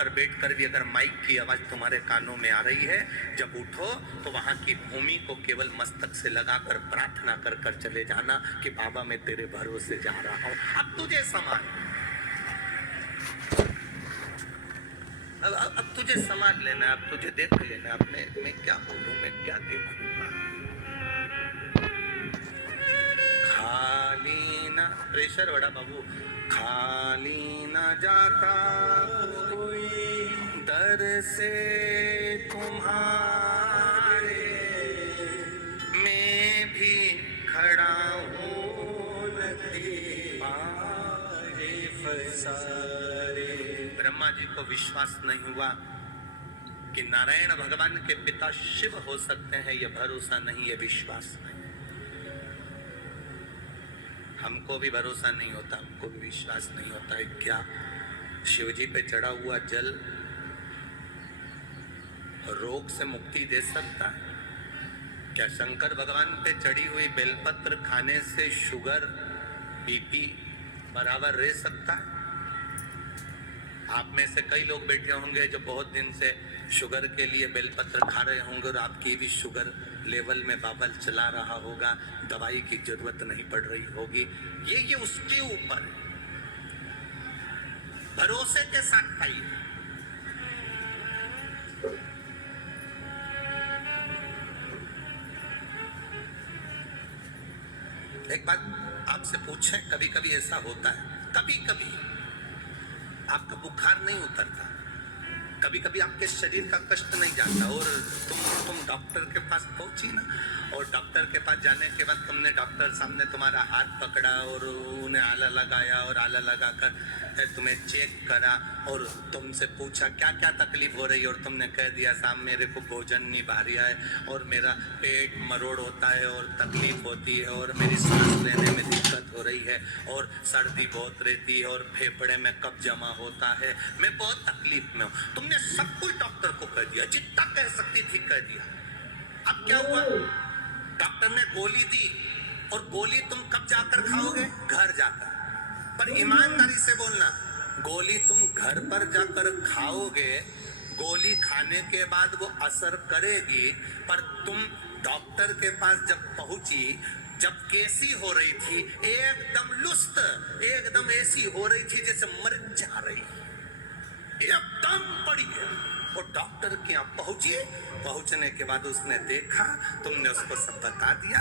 पर बैठकर भी अगर माइक की आवाज तुम्हारे कानों में आ रही है, जब उठो तो वहां की भूमि को केवल मस्तक से लगाकर प्रार्थना कर कर चले जाना कि बाबा मैं तेरे भरोसे जा रहा हूं। अब तुझे संभाल, अब तुझे संभाल लेना, अब तुझे देख लेना। अपने मैं क्या बोलूं, मैं क्या देखूंगा। खाली ना प्रेशर बड़ा बाबू, खाली ना जाता कोई दर से तुम्हारे, मैं भी खड़ा हूँ नदी पारे फसारे। ब्रह्मा जी को विश्वास नहीं हुआ कि नारायण भगवान के पिता शिव हो सकते हैं। यह भरोसा नहीं, यह विश्वास नहीं। हमको भी भरोसा नहीं होता, हमको भी विश्वास नहीं होता है क्या शिव जी पे चढ़ा हुआ जल रोग से मुक्ति दे सकता है? क्या शंकर भगवान पे चढ़ी हुई बेलपत्र खाने से शुगर बीपी बराबर रह सकता है? आप में से कई लोग बैठे होंगे जो बहुत दिन से शुगर के लिए बेलपत्र खा रहे होंगे और आपकी भी शुगर लेवल में बाबल चला रहा होगा, दवाई की जरूरत नहीं पड़ रही होगी। ये उसके ऊपर है, भरोसे के साथ खाइए। एक बात आपसे पूछें, कभी कभी ऐसा होता है, कभी कभी आपका बुखार नहीं उतरता, कभी कभी आपके शरीर का कष्ट नहीं जाता और तुम डॉक्टर के पास पहुंची ना, और डॉक्टर के पास जाने के बाद तुमने डॉक्टर सामने तुम्हारा हाथ पकड़ा और उन्हें आला लगाया और आला लगाकर तुम्हें चेक करा और तुमसे पूछा क्या क्या तकलीफ हो रही है, और तुमने कह दिया साहब मेरे को भोजन नहीं भा रहा है और मेरा पेट मरोड़ होता है और तकलीफ होती है और मेरी सांस लेने में दिक्कत हो रही है और सर्दी बहुत रहती है और फेफड़े में कफ जमा होता है, मैं बहुत तकलीफ में हूँ। तुमने सब कुछ डॉक्टर को कह दिया, जितना कह सकती थी कह दिया। अब क्या हुआ? डॉक्टर ने गोली दी और गोली तुम कब जाकर खाओगे? घर जाकर। पर ईमानदारी से बोलना, गोली तुम घर पर जाकर खाओगे, गोली खाने के बाद वो असर करेगी, पर तुम डॉक्टर के पास जब पहुंची, जब कैसी हो रही थी, एकदम लुस्त, एकदम ऐसी हो रही थी जैसे मर जा रही, एकदम पड़ी है। और डॉक्टर के यहाँ पहुंची, पहुंचने के बाद उसने देखा, तुमने उसको सब बता दिया,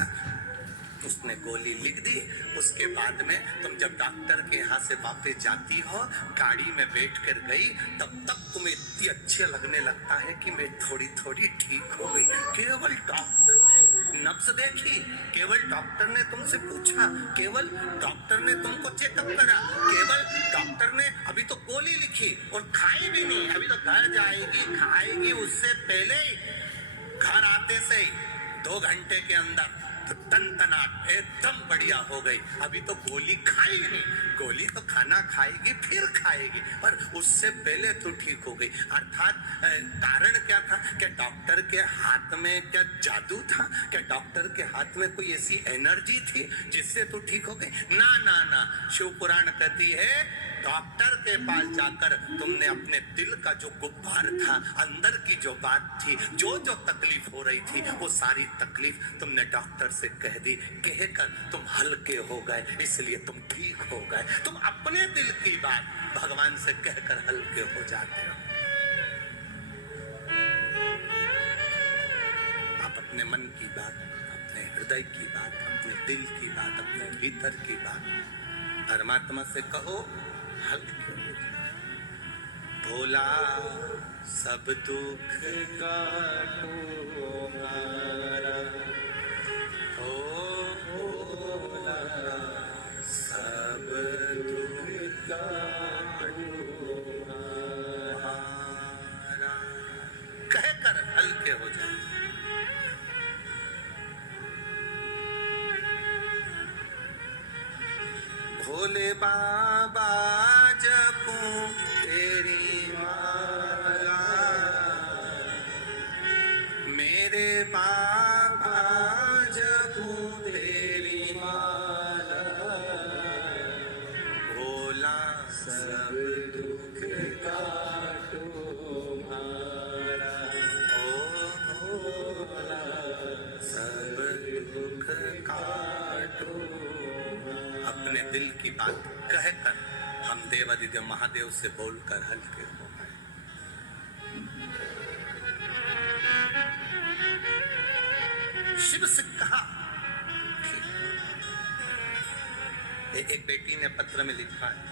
उसने गोली लिख दी। उसके बाद में तुम जब डॉक्टर के यहाँ से वापस जाती हो, गाड़ी में बैठ कर गई, तब तक तुम्हें इतनी अच्छी लगने लगता है कि मैं थोड़ी थोड़ी ठीक हो गई। केवल डॉक्टर ने नब्ज देखी, केवल डॉक्टर ने तुमसे पूछा, केवल डॉक्टर ने तुमको चेकअप करा, केवल डॉक्टर ने अभी तो गोली लिखी और खाई भी नहीं, अभी तो घर जाएगी खाएगी, उससे पहले ही घर आते से 2 घंटे के अंदर तन-तनाट एकदम बढ़िया हो गई। अभी तो गोली खाई नहीं, गोली तो खाना खाएगी फिर खाएगी, पर उससे पहले तो ठीक हो गई। अर्थात कारण क्या था? क्या डॉक्टर के हाथ में क्या जादू था? क्या डॉक्टर के हाथ में कोई ऐसी एनर्जी थी जिससे तो ठीक हो गई? ना ना ना, शिव पुराण कहती है डॉक्टर के पास जाकर तुमने अपने दिल का जो गुब्बार था, अंदर की जो बात थी, जो जो तकलीफ हो रही थी, वो सारी तकलीफ तुमने डॉक्टर से कह दी, कहकर तुम हल्के हो गए, इसलिए तुम ठीक हो गए। तुम अपने दिल की बात भगवान से कहकर हल्के हो जाते हो। आप अपने मन की बात, अपने हृदय की बात, अपने दिल की बात, अपने भीतर की बात परमात्मा से कहो, हल्के हो जाए। भोला सब दुख काटो हमारा, ओ भोला सब दुख काटो हमारा, कहकर हल्के हो जाए। भोले बाबा जपूं तेरी माला, मेरे बाबा जपूं तेरी माला, भोला सब दुख काटो बात कहकर हम देवादिदेव महादेव से बोलकर हल्के हो गए। शिव से कहा, एक बेटी ने पत्र में लिखा है,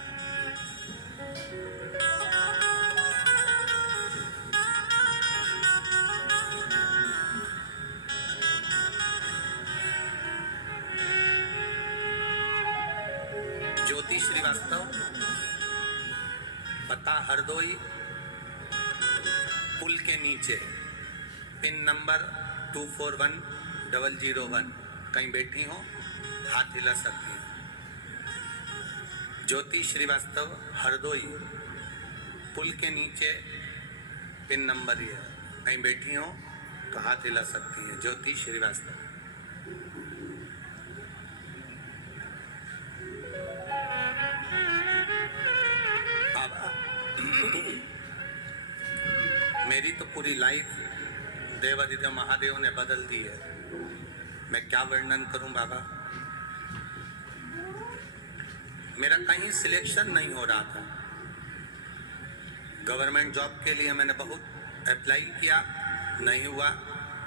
ज्योति श्रीवास्तव, पता हरदोई, पुल के नीचे, पिन नंबर 241001। कहीं बैठी हो, हाथ हिला सकती हैं। ज्योति श्रीवास्तव, हरदोई, पुल के नीचे, पिन नंबर ये। कहीं बैठी हो तो हाथ हिला सकती हैं। ज्योति श्रीवास्तव। मेरी तो पूरी लाइफ देवादिदेव महादेव ने बदल दी है। मैं क्या वर्णन करूं बाबा। मेरा कहीं सिलेक्शन नहीं हो रहा था। गवर्नमेंट जॉब के लिए मैंने बहुत अप्लाई किया, नहीं हुआ।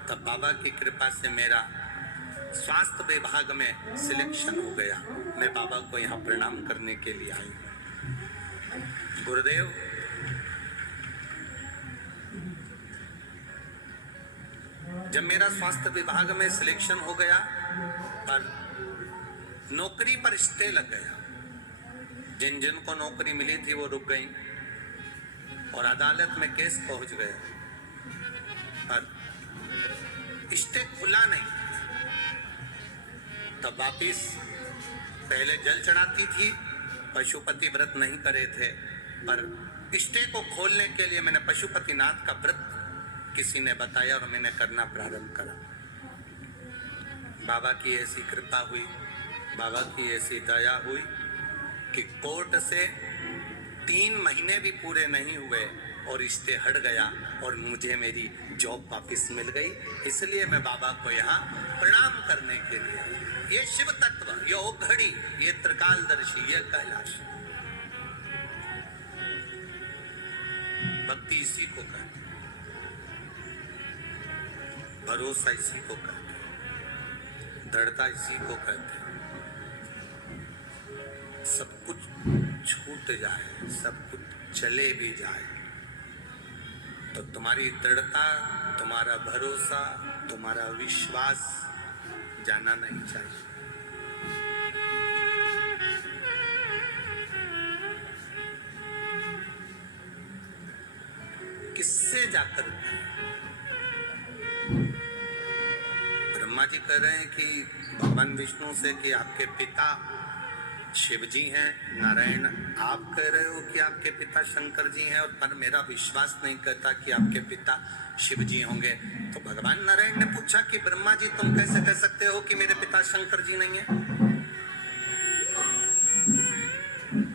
तब बाबा की कृपा से मेरा स्वास्थ्य विभाग में सिलेक्शन हो गया। मैं बाबा को यहाँ प्रणाम करने के लिए आई हूँ। गुरुदेव, जब मेरा स्वास्थ्य विभाग में सिलेक्शन हो गया पर नौकरी पर स्टे लग गया। जिन जिन को नौकरी मिली थी वो रुक गई और अदालत में केस पहुंच गया, पर स्टे खुला नहीं। तब वापिस पहले जल चढ़ाती थी, पशुपति व्रत नहीं करे थे, पर स्टे को खोलने के लिए मैंने पशुपतिनाथ का व्रत किसी ने बताया और मैंने करना प्रारंभ करा। बाबा की ऐसी कृपा हुई, बाबा की ऐसी दया हुई कि कोर्ट से 3 महीने भी पूरे नहीं हुए और स्टे हट गया और मुझे मेरी जॉब वापस मिल गई। इसलिए मैं बाबा को यहाँ प्रणाम करने के लिए आई। ये शिव तत्व, ये ओघड़ी, ये त्रिकालदर्शी, ये कैलाश, भक्ति इसी को कहते, भरोसा इसी को कहते, दृढ़ता इसी को कहते। सब कुछ छूट जाए, सब कुछ चले भी जाए तो तुम्हारी दृढ़ता, तुम्हारा भरोसा, तुम्हारा विश्वास जाना नहीं चाहिए। किससे जाकर ब्रह्मा जी कह रहे हैं कि भगवान विष्णु से कि आपके पिता शिव जी हैं, नारायण आप कह रहे हो कि आपके पिता शंकर जी हैं, और पर मेरा विश्वास नहीं करता कि आपके पिता शिव जी होंगे। तो भगवान नारायण ने पूछा कि ब्रह्मा जी तुम कैसे कह सकते हो कि मेरे पिता शंकर जी नहीं है?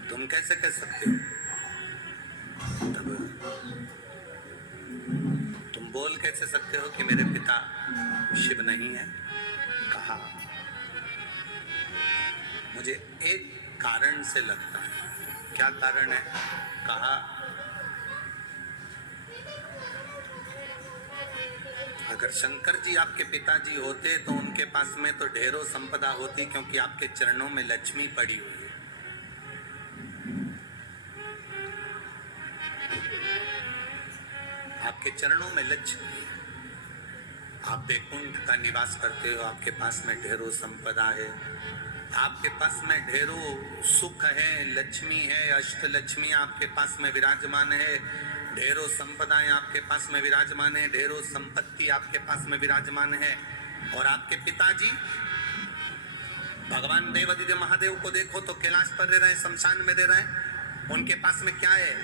तुम कैसे कह सकते हो? तब तुम बोल कैसे सकते हो कि मेरे पिता शिव नहीं है? कहा मुझे एक कारण से लगता है। क्या कारण है? कहा अगर शंकर जी आपके पिताजी होते तो उनके पास में तो ढेरों संपदा होती, क्योंकि आपके चरणों में लक्ष्मी पड़ी हुई है। आपके चरणों में लक्ष्मी है। आप वैकुंठ का निवास करते हो, आपके पास में ढेरों संपदा है, आपके पास में ढेरों सुख है, लक्ष्मी है, अष्टलक्ष्मी आपके पास में विराजमान है, ढेरों संपदाएं आपके पास में विराजमान है, ढेरों संपत्ति आपके पास में विराजमान है। और आपके पिताजी भगवान देवादिदेव महादेव को देखो तो कैलाश पर रह रहे हैं, शमशान में रह रहे हैं। उनके पास में क्या है?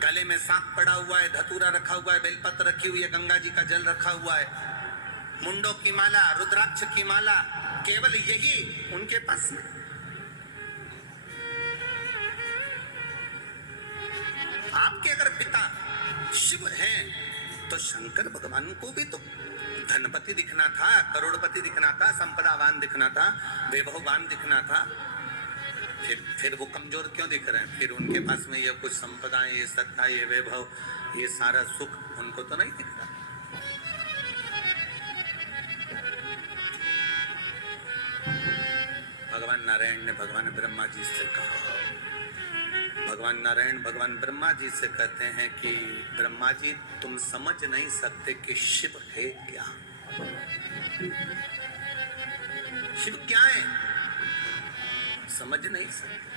गले में सांप पड़ा हुआ है, धतूरा रखा हुआ है, बेलपत्र रखी हुई है, गंगा जी का जल रखा हुआ है, मुंडों की माला, रुद्राक्ष की माला, केवल यही उनके पास में। आपके अगर पिता शिव हैं तो शंकर भगवान को भी तो धनपति दिखना था, करोड़पति दिखना था, संपदावान दिखना था, वैभववान दिखना था। फिर वो कमजोर क्यों दिख रहे हैं? फिर उनके पास में ये कुछ संपदा, ये सत्ता, ये वैभव, ये सारा सुख उनको तो नहीं दिख रहा। भगवान नारायण ने भगवान ब्रह्मा जी से कहा, भगवान नारायण भगवान ब्रह्मा जी से कहते हैं कि ब्रह्मा जी, तुम समझ नहीं सकते कि शिव है क्या। शिव क्या है समझ नहीं सकते।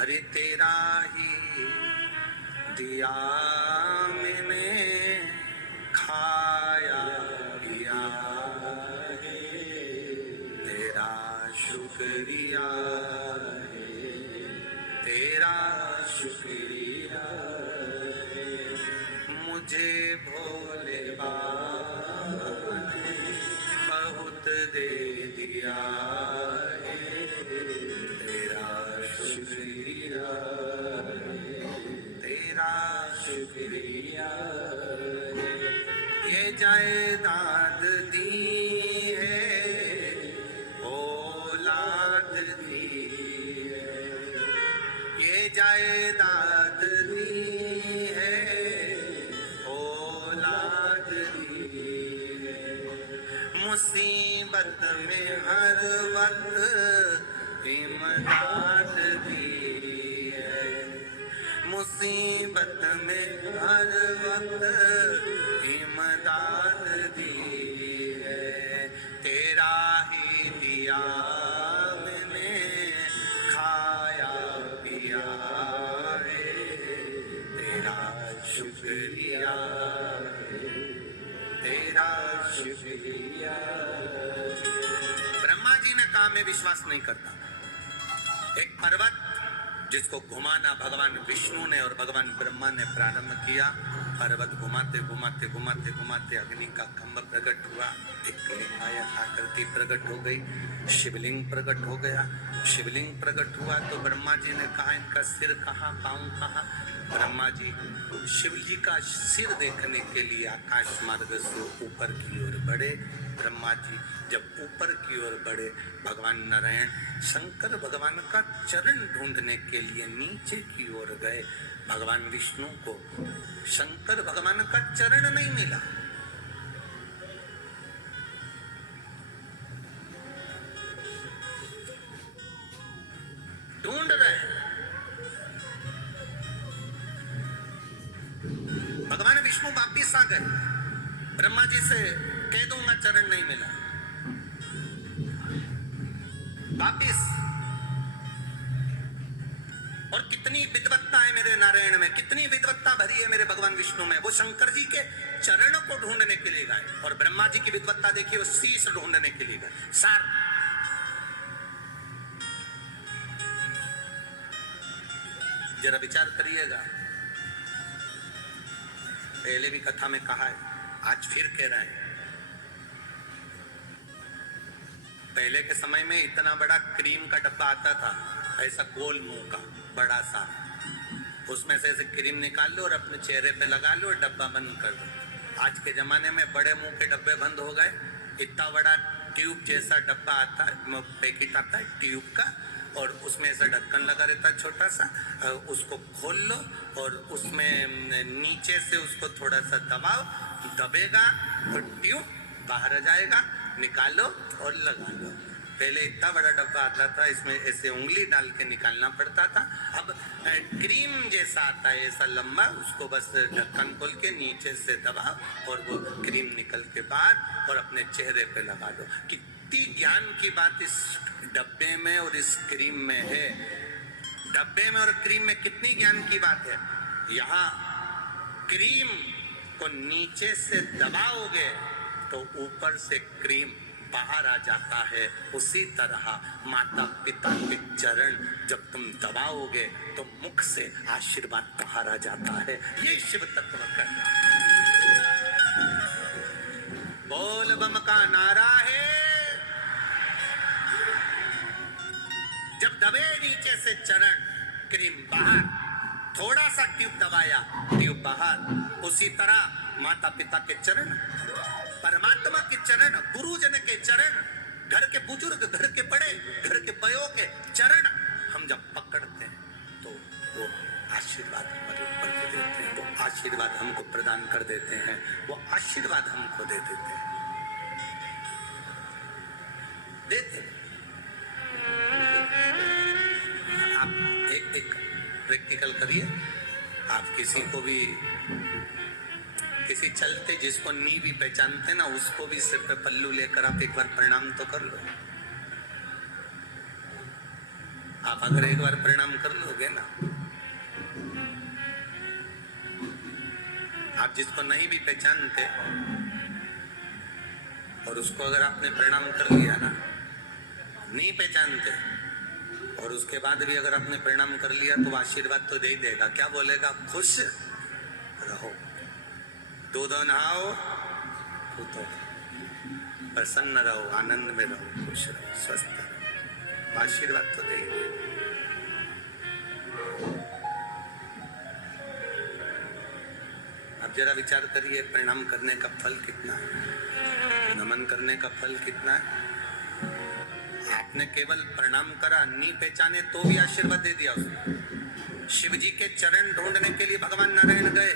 अरे तेरा ही दिया मैंने खाया पिया है, तेरा शुक्रिया है, तेरा शुक्रिया है, मुझे भोले बाबा ने बहुत दे दिया है, तेरा शुक्रिया है, तेरा शुक्रिया है। ये जायदाद दी है, औलाद दी है, ये जायदाद दी है, औलाद दी है, मुसीबत में हर वक्त इमदाद दी है, मुसीबत में हर वक्त इमदाद दी है, तेरा ही दिया मैंने खाया पिया है, तेरा शुक्रिया है, तेरा शुक्रिया। ब्रह्मा जी ने कहा मैं विश्वास नहीं करता। एक पर्वत जिसको घुमाना भगवान विष्णु ने और भगवान ब्रह्मा ने प्रारंभ किया, पर्वत घुमाते घुमाते घुमाते घुमाते अग्नि का खंभ प्रकट हुआ, एक लिंगायत आकृति प्रकट हो गई, शिवलिंग प्रकट हो गया। शिवलिंग प्रकट हुआ तो ब्रह्मा जी ने कहा इनका सिर कहाँ, पाँव कहाँ। ब्रह्मा जी शिव जी का सिर देखने के लिए आकाश मार्ग से ऊपर की ओर बढ़े। ब्रह्मा जी जब ऊपर की ओर बढ़े, भगवान नारायण शंकर भगवान का चरण ढूंढने के लिए नीचे की ओर गए। भगवान विष्णु को शंकर भगवान का चरण नहीं मिला। ढूंढ रहे हैं। भगवान विष्णु वापिस आ गए। ब्रह्मा जी से कह दूंगा चरण नहीं मिला, वापिस। और कितनी विद्वत्ता है मेरे नारायण में, कितनी विद्वत्ता भरी है मेरे भगवान विष्णु में। वो शंकर जी के चरण को ढूंढने के लिए गए और ब्रह्मा जी की विद्वत्ता देखिए, वो शीश ढूंढने के लिए गए। सार जरा विचार करिएगा। पहले भी कथा में कहा है, आज फिर कह रहा है। पहले के समय में इतना बड़ा क्रीम का डब्बा आता था, ऐसा गोल मुंह का बड़ा सा, उसमें से ऐसे क्रीम निकाल लो और अपने चेहरे पे लगा लो और डब्बा बंद कर दो। आज के जमाने में बड़े मुंह के डब्बे बंद हो गए। इतना बड़ा ट्यूब जैसा डब्बा आता है, पैकेट आता है ट्यूब का, और उसमें ऐसा ढक्कन लगा रहता है छोटा सा। उसको खोल लो और उसमें नीचे से उसको थोड़ा सा दबाओ, दबेगा तो ट्यूब बाहर आ जाएगा, निकालो और लगा लो। पहले इतना बड़ा डब्बा आता था, इसमें ऐसे उंगली डाल के निकालना पड़ता था। अब क्रीम जैसा आता है ऐसा लंबा, उसको बस ढक्कन खोल के नीचे से दबाओ और वो क्रीम निकल के बाद और अपने चेहरे पे लगा दो। कितनी ज्ञान की बात इस डब्बे में और इस क्रीम में है। डब्बे में और क्रीम में कितनी ज्ञान की बात है। यहाँ क्रीम को नीचे से दबाओगे तो ऊपर से क्रीम बाहर आ जाता है। उसी तरह माता पिता के चरण जब तुम दबाओगे तो मुख से आशीर्वाद बाहर आ जाता है। ये शिव तत्व का बोल बम का नारा है। जब दबे नीचे से चरण, क्रीम बाहर, थोड़ा सा ट्यूब दबाया, ट्यूब बाहर। उसी तरह माता पिता के चरण परमात्मा के चरण, गुरुजन के चरण, घर के बुजुर्ग, घर के बड़े, घर के बयों के चरण हम जब पकड़ते हैं तो वो आशीर्वाद हमारे ऊपर दे देते हैं, वो आशीर्वाद हमको प्रदान कर देते हैं, वो आशीर्वाद हमको दे देते हैं, देते। आप एक प्रैक्टिकल करिए। आप किसी को भी, किसी चलते जिसको नी भी पहचानते ना, उसको भी सिर पे पल्लू लेकर आप एक बार प्रणाम तो कर लो। आप अगर एक बार प्रणाम कर लोगे ना, आप जिसको नहीं भी पहचानते और उसको अगर आपने प्रणाम कर लिया ना, नहीं पहचानते और उसके बाद भी अगर आपने प्रणाम कर लिया तो आशीर्वाद तो दे ही देगा। क्या बोलेगा? खुश रहो, दूध नहाओ, पूतो, प्रसन्न रहो, आनंद में रहो, खुश रहो, स्वस्थ रहो, आशीर्वाद तो दे ही देगा। अब जरा विचार करिए, प्रणाम करने का फल कितना है, नमन करने का फल कितना है। आपने केवल प्रणाम करा, नहीं पहचाने तो भी आशीर्वाद दे दिया उसने। शिव जी के चरण ढूंढने के लिए भगवान नारायण गए,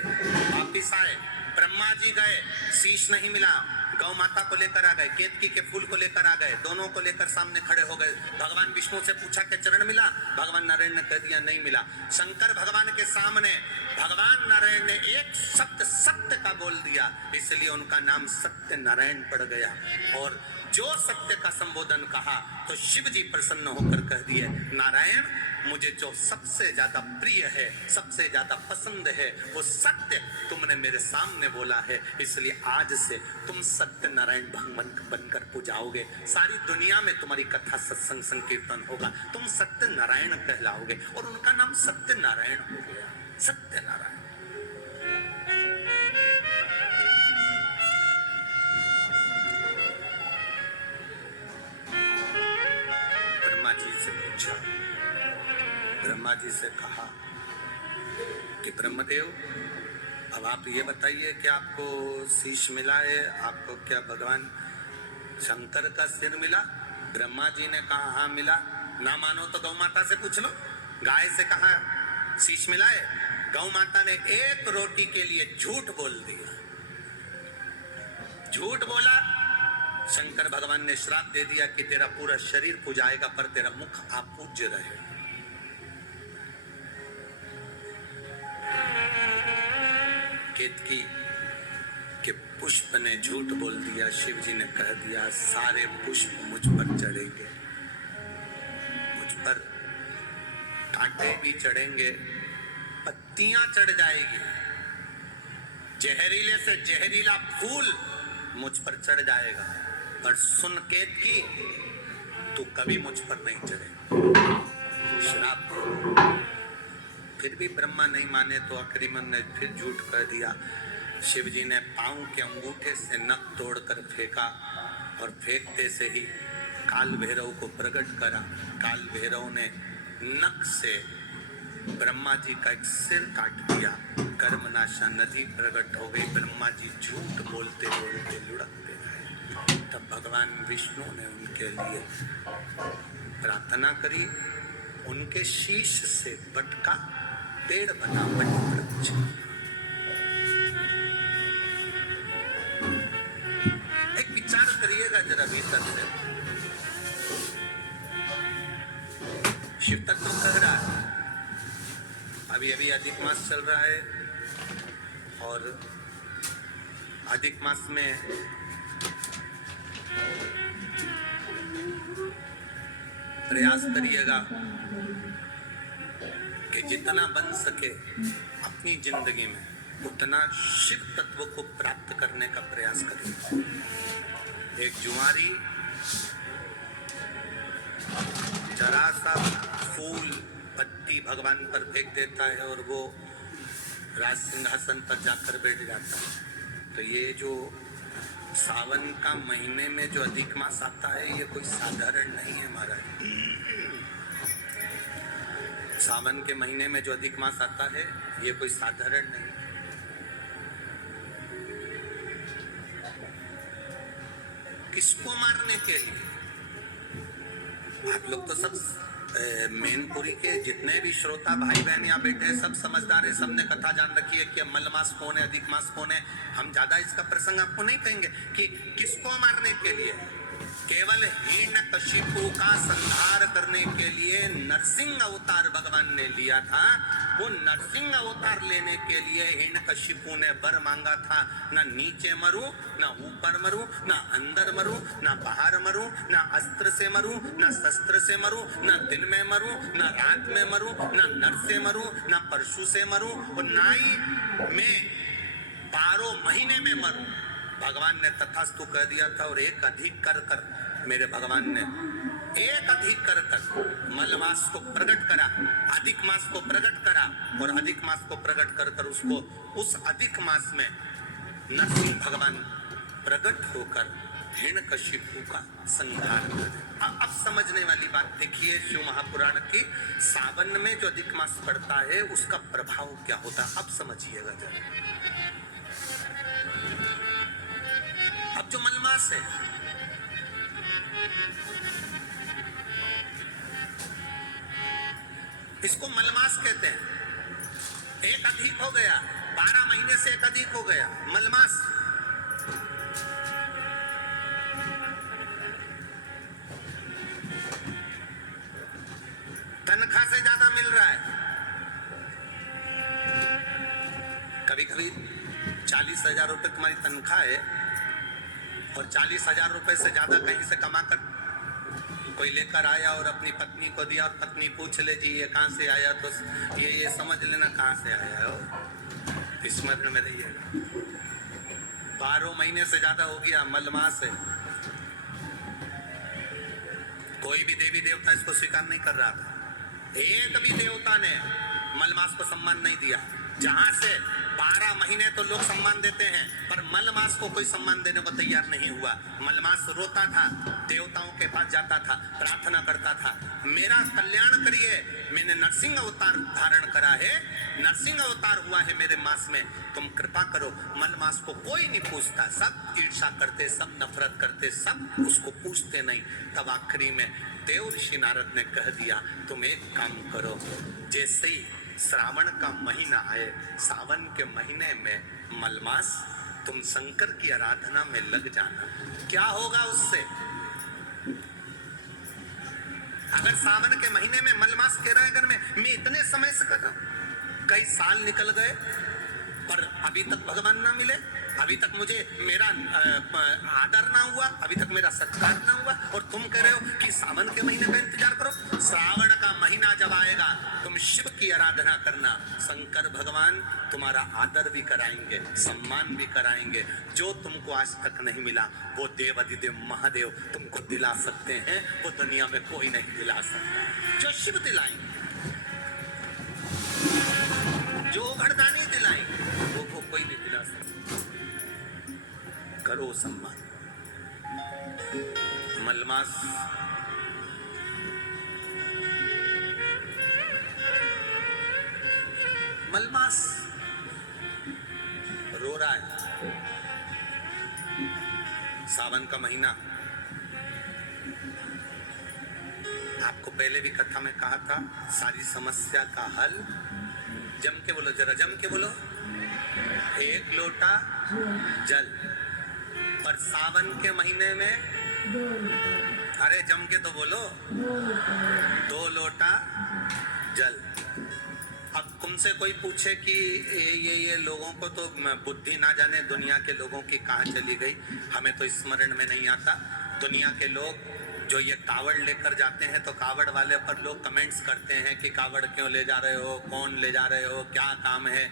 वापिस आए, ब्रह्मा जी गए, शीश नहीं मिला, गौ माता को लेकर आ गए, केतकी के फूल को लेकर आ गए, दोनों को लेकर सामने खड़े हो गए। भगवान विष्णु से पूछा कि चरण मिला? भगवान नारायण ने कह दिया नहीं मिला। शंकर भगवान के सामने भगवान नारायण ने एक शब्द सत्य का बोल दिया, इसलिए उनका नाम सत्य नारायण पड़ गया। और जो सत्य का संबोधन कहा तो शिव जी प्रसन्न होकर कह दिए, नारायण मुझे जो सबसे ज्यादा प्रिय है, सबसे ज्यादा पसंद है, वो सत्य तुमने मेरे सामने बोला है, इसलिए आज से तुम सत्य नारायण भगवान बनकर पूजाओगे। सारी दुनिया में तुम्हारी कथा, सत्संग, संकीर्तन होगा, तुम सत्य नारायण कहलाओगे। और उनका नाम सत्य नारायण हो गया, सत्य नारायण। ब्रह्मा जी से पूछा, ब्रह्मा जी से कहा कि ब्रह्मदेव अब आप ये बताइए कि आपको शीश मिला है, आपको क्या भगवान शंकर का सिर मिला? ब्रह्मा जी ने कहा हाँ मिला। ना मानो तो गौ माता से पूछ लो, गाय से कहा शीश मिला है? गौ माता ने एक रोटी के लिए झूठ बोल दिया, झूठ बोला। शंकर भगवान ने श्राप दे दिया कि तेरा पूरा शरीर पूजाएगा पर तेरा मुख अपूज्य रहे। केतकी के पुष्प ने झूठ बोल दिया, शिव जी ने कह दिया सारे पुष्प मुझ पर चढ़ेंगे, मुझ पर कांटे भी चढ़ेंगे, पत्तियां चढ़ जाएगी, जहरीले से जहरीला फूल मुझ पर चढ़ जाएगा, पर सुन केतकी तू कभी मुझ पर नहीं चढ़ेगा। श्राप। फिर भी ब्रह्मा नहीं माने तो अकरीमन ने फिर झूठ कर दिया। शिव जी ने पांव के अंगूठे से नख तोड़कर फेंका और फेंकते से ही काल भैरव को प्रकट करा। काल भैरव ने नख से ब्रह्मा जी का एक सिर काट दिया। कर्मनाशा नदी प्रकट हो गई। ब्रह्मा जी झूठ बोलते बोलते लुढ़कते रहे। तब भगवान विष्णु ने उनके लिए प्रार्थना करी, उनके शीश से बटका पेड़ बना, बट वृक्ष। एक विचार करिएगा जरा भीतर से। शिव तत्व कह रहा है, अभी अभी अधिक मास चल रहा है और अधिक मास में प्रयास करिएगा कि जितना बन सके अपनी जिंदगी में उतना शिव तत्व को प्राप्त करने का प्रयास करिए। एक जुआरी जरा सा फूल पत्ती भगवान पर फेंक देता है और वो राज सिंहासन पर जाकर बैठ जाता है। तो ये जो सावन का महीने में जो अधिक मास आता है, ये कोई साधारण नहीं है महाराज। सावन के महीने में जो अधिक मास आता है, ये कोई साधारण नहीं। किसको मारने के लिए? आप लोग तो सब मैनपुरी के जितने भी श्रोता भाई बहन या बेटे सब समझदार है, सबने कथा जान रखी है कि मल मास कौन है, अधिक मास कौन है। हम ज्यादा इसका प्रसंग आपको नहीं कहेंगे कि किसको मारने के लिए। केवल हिरण्यकशिपु का संहार करने के लिए नरसिंह अवतार भगवान ने लिया था। वो नरसिंह अवतार लेने के लिए हिरण्यकशिपु ने वर मांगा था, ना नीचे मरू, ना ऊपर मरू, ना अंदर मरू, ना बाहर मरू, ना अस्त्र से मरू, ना शस्त्र से मरू, ना दिन में मरू, ना रात में मरू, ना नर से मरू, ना परशु से मरू, और ना ही मैं 12 महीने में मरू। भगवान ने तथास्तु कह दिया था। और एक अधिक कर कर मेरे भगवान ने एक अधिक कर कर मलमास को प्रकट करा, अधिक मास को प्रकट करा, और अधिक मास को प्रकट कर कर उसको उस अधिक मास में नरसिंह भगवान प्रकट होकर हिरण्यकशिपु का संहार कर। अब समझने वाली बात देखिए, शिव महापुराण की सावन में जो अधिक मास पड़ता है उसका प्रभाव क्या होता है, अब समझिएगा जरा। अब जो मलमास है, इसको मलमास कहते हैं। एक अधिक हो गया, 12 महीने से एक अधिक हो गया मलमास। तनख्वाह से ज्यादा मिल रहा है। कभी कभी 40,000 रुपए तुम्हारी तनख्वाह है और 40,000 रुपए से ज्यादा कहीं से कमा कर कोई लेकर आया और अपनी पत्नी को दिया, और पत्नी पूछ ले जी ये कहाँ से आया, तो ये समझ लेना कहाँ से आया हो, स्मरण में रहिएगा। 12 महीने से ज्यादा हो गया, मलमास है। कोई भी देवी देवता इसको स्वीकार नहीं कर रहा था। एक भी देवता ने मलमास को सम्मान नहीं दिया। जहां से 12 महीने तो लोग सम्मान देते हैं, पर मलमास को कोई सम्मान देने को तैयार नहीं हुआ। मलमास रोता था, देवताओं के पास जाता था, प्रार्थना करता था, मेरा कल्याण करिए, मैंने नरसिंह अवतार धारण करा है, नरसिंह अवतार हुआ है मेरे मास में, तुम कृपा करो। मलमास को कोई नहीं पूछता, सब ईर्ष्या करते, सब नफरत करते, सब उसको पूछते नहीं। तब आखिरी में देव ऋषि नारद ने कह दिया, तुम एक काम करो, जैसे ही श्रावण का महीना आए, सावन के महीने में मलमास, तुम शंकर की आराधना में लग जाना। क्या होगा उससे? अगर सावन के महीने में मलमास कह रहा है, अगर मैं इतने समय से कर रहा हूं, कई साल निकल गए पर अभी तक भगवान ना मिले, अभी तक मुझे मेरा आदर ना हुआ, अभी तक मेरा सत्कार ना हुआ, और तुम कह रहे हो कि सावन के महीने का इंतजार करो। श्रावण का महीना जब आएगा तुम शिव की आराधना करना, शंकर भगवान तुम्हारा आदर भी कराएंगे, सम्मान भी कराएंगे। जो तुमको आज तक नहीं मिला वो देव अधिदेव महादेव तुमको दिला सकते हैं, वो दुनिया में कोई नहीं दिला सकता। जो शिव दिलाएंगे, जो घरदानी दिलाएंगे, वो कोई नहीं दिला सकता। करो सम्मान। मलमास मलमास रो रहा है। सावन का महीना, आपको पहले भी कथा में कहा था, सारी समस्या का हल, जम के बोलो, जरा जम के बोलो, 1 लोटा जल। पर सावन के महीने में, अरे जम के तो बोलो, 2 लोटा जल। अब तुमसे कोई पूछे कि ये लोगों को तो बुद्धि ना जाने दुनिया के लोगों की कहाँ चली गई, हमें तो स्मरण में नहीं आता। दुनिया के लोग जो ये कावड़ लेकर जाते हैं, तो कावड़ वाले पर लोग कमेंट्स करते हैं कि कावड़ क्यों ले जा रहे हो, कौन ले जा रहे हो, क्या काम है,